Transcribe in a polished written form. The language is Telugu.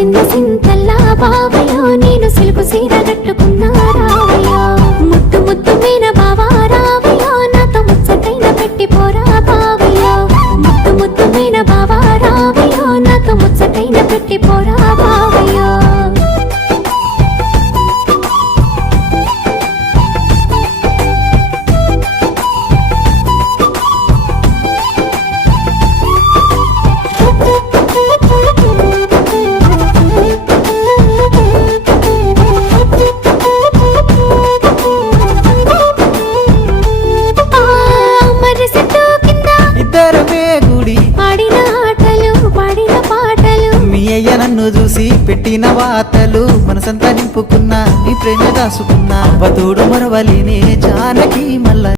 మురిసింద సింతల్లా బావయ్యో నేను సిలుకు సీర కట్టుకున్నా రావయ్యో ముద్దు ముద్దు మీన బావా రావయ్యో నాతో ముచ్చటైన పెట్టి పోరా బావయ్యో ముద్దు ముద్దు మీన బావా రావయ్యో నాతో ముచ్చటైన పెట్టి పోరా బావయ్యో నన్ను చూసి పెట్టిన వాతలు మనసంతా నింపుకున్నా నీ ప్రేమ దాసుకున్నా అవతోడు మరవలినే జానకి మల్ల